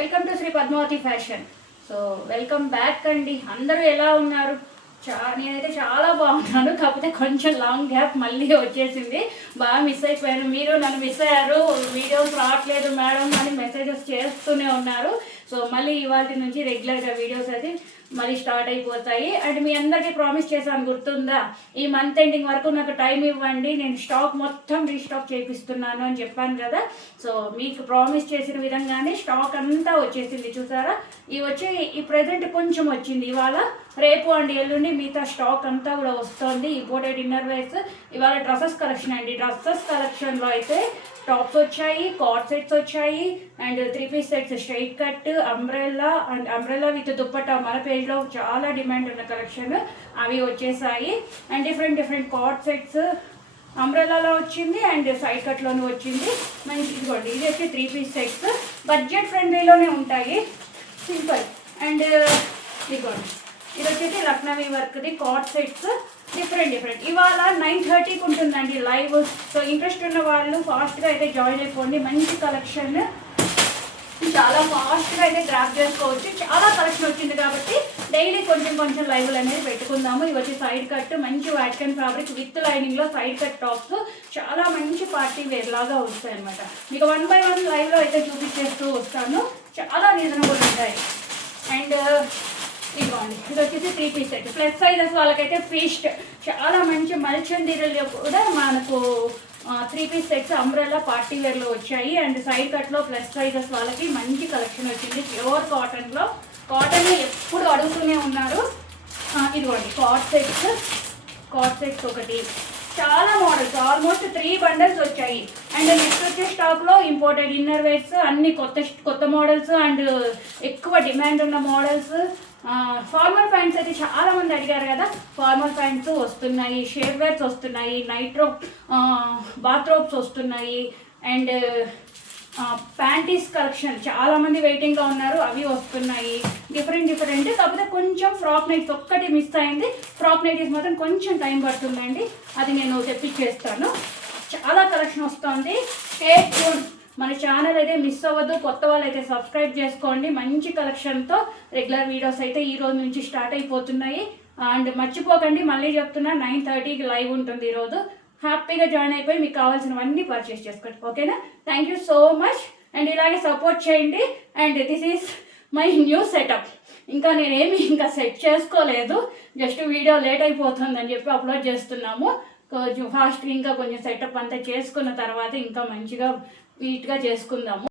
Welcome to Shri Padmavathi fashion. So welcome back అండి. అందరూ ఎలా ఉన్నారు? నేనైతే చాలా బాగున్నాను. కాకపోతే కొంచెం లాంగ్ గ్యాప్ మళ్ళీ వచ్చేసింది. బాగా మిస్ అయిపోయాను. మీరు నన్ను మిస్ అయ్యారు, వీడియోస్ రావట్లేదు మేడం అని మెసేజెస్ చేస్తూనే ఉన్నారు. సో మళ్ళీ ఇవాళ నుంచి రెగ్యులర్గా వీడియోస్ అయితే మళ్ళీ స్టార్ట్ అయిపోతాయి. అండ్ మీ అందరికీ ప్రామిస్ చేశాను, గుర్తుందా? ఈ మంత్ ఎండింగ్ వరకు నాకు టైం ఇవ్వండి, నేను స్టాక్ మొత్తం రీస్టాక్ చేపిస్తున్నాను అని చెప్పాను కదా. సో మీకు ప్రామిస్ చేసిన విధంగానే స్టాక్ అంతా వచ్చేసింది. చూసారా, ఈ ప్రజెంట్ కొంచెం వచ్చింది. ఇవాళ రేపు అండ్ ఎల్లుండి మిగతా స్టాక్ అంతా కూడా వస్తుంది. ఇంపోర్టెడ్ ఇన్నర్ వేర్స్, ఇవాళ డ్రెస్సెస్ కలెక్షన్ అండి. డ్రెస్సెస్ కలెక్షన్లో అయితే టాప్స్ వచ్చాయి, కార్డ్ సెట్స్ వచ్చాయి, and 3 piece sets, straight cut, umbrella and umbrella with dupatta మన పేజ్లో చాలా డిమాండ్ ఉన్న కలెక్షన్ అవి వచ్చేసాయి. అండ్ డిఫరెంట్ కార్డ్ సెట్స్ అంబ్రెల్లాలో వచ్చింది అండ్ సైడ్ కట్లోనే వచ్చింది. మంచి ఇదిగోండి, ఇది వచ్చి 3 పీస్ సెట్స్, బడ్జెట్ ఫ్రెండ్లీలోనే ఉంటాయి, సింపుల్. అండ్ ఇదిగోండి, ఇది వచ్చేసి లక్నవీ వర్క్ది కార్డ్ సెట్స్, డిఫరెంట్. ఇవాళ 9:30కి ఉంటుందండి లైవ్. సో ఇంట్రెస్ట్ ఉన్న వాళ్ళు ఫాస్ట్గా అయితే జాయిన్ అయిపోండి. మంచి కలెక్షన్, చాలా ఫాస్ట్గా అయితే గ్రాప్ చేసుకోవచ్చు. చాలా కలెక్షన్ వచ్చింది కాబట్టి డైలీ కొంచెం లైవ్లు అనేది పెట్టుకుందాము. ఇవి వచ్చి సైడ్ కట్, మంచి వాటికన్ ఫ్యాబ్రిక్ విత్ లైనింగ్లో సైడ్ కట్ టాప్స్, చాలా మంచి పార్టీ వేర్ లాగా వస్తాయి అనమాట. మీకు 1 by 1 లైవ్లో అయితే చూపించేస్తూ వస్తాను. చాలా రీజనబుల్ ఉంటాయి. అండ్ ఇదిగోండి, ఇది వచ్చేసి 3 పీస్ సెట్. ప్లస్ సైజెస్ వాళ్ళకైతే ఫీస్ట్, చాలా మంచి మల్చందీరలో కూడా మనకు 3 పీస్ సెట్స్ అంబ్రెల్లా పార్టీ వేర్లో వచ్చాయి. అండ్ సైడ్ కట్లో ప్లస్ సైజెస్ వాళ్ళకి మంచి కలెక్షన్ వచ్చింది. ప్యూర్ కాటన్లో, కాటన్ ఎప్పుడు అడుగుతూనే ఉన్నారు. ఇదిగోండి కార్డ్ సెట్స్ ఒకటి, చాలా మోడల్స్, ఆల్మోస్ట్ 3 బండల్స్ వచ్చాయి. అండ్ నెక్స్ట్ వచ్చే స్టాక్లో ఇంపోర్టెడ్ ఇన్నర్ వేర్స్, అన్ని కొత్త మోడల్స్ అండ్ ఎక్కువ డిమాండ్ ఉన్న మోడల్స్. ఫార్మల్ ప్యాంట్స్ అయితే చాలా మంది అడిగారు కదా, ఫార్మల్ ప్యాంట్స్ వస్తున్నాయి, షేప్ వేర్స్ వస్తున్నాయి, బాత్రోబ్స్ వస్తున్నాయి. అండ్ ప్యాంటీస్ కలెక్షన్ చాలా మంది వెయిటింగ్గా ఉన్నారు, అవి వస్తున్నాయి. డిఫరెంట్. కాకపోతే కొంచెం ఫ్రాక్ నైట్స్ ఒక్కటి మిస్ అయింది. ఫ్రాక్ నైటీస్ మాత్రం కొంచెం టైం పడుతుందండి, అది నేను తెప్పించేస్తాను. చాలా కలెక్షన్ వస్తుంది. Stay tune. మన ఛానల్ అయితే మిస్ అవ్వద్దు. కొత్త వాళ్ళు అయితే సబ్స్క్రైబ్ చేసుకోండి. మంచి కలెక్షన్తో రెగ్యులర్ వీడియోస్ అయితే ఈ రోజు నుంచి స్టార్ట్ అయిపోతున్నాయి. అండ్ మర్చిపోకండి, మళ్ళీ చెప్తున్నా, 9:30కి లైవ్ ఉంటుంది ఈరోజు. హ్యాపీగా జాయిన్ అయిపోయి మీకు కావాల్సినవన్నీ పర్చేస్ చేసుకోండి, ఓకేనా? Thank you so much. And ఇలాగే సపోర్ట్ చేయండి. And this is my new setup. ఇంకా సెట్ చేసుకోలేదు, జస్ట్ వీడియో లేట్ అయిపోతుందని చెప్పి అప్లోడ్ చేస్తున్నాము. కొంచెం ఫాస్ట్గా ఇంకా కొంచెం సెటప్ అంతా చేసుకున్న తర్వాత ఇంకా మంచిగా నీట్గా చేసుకుందాము.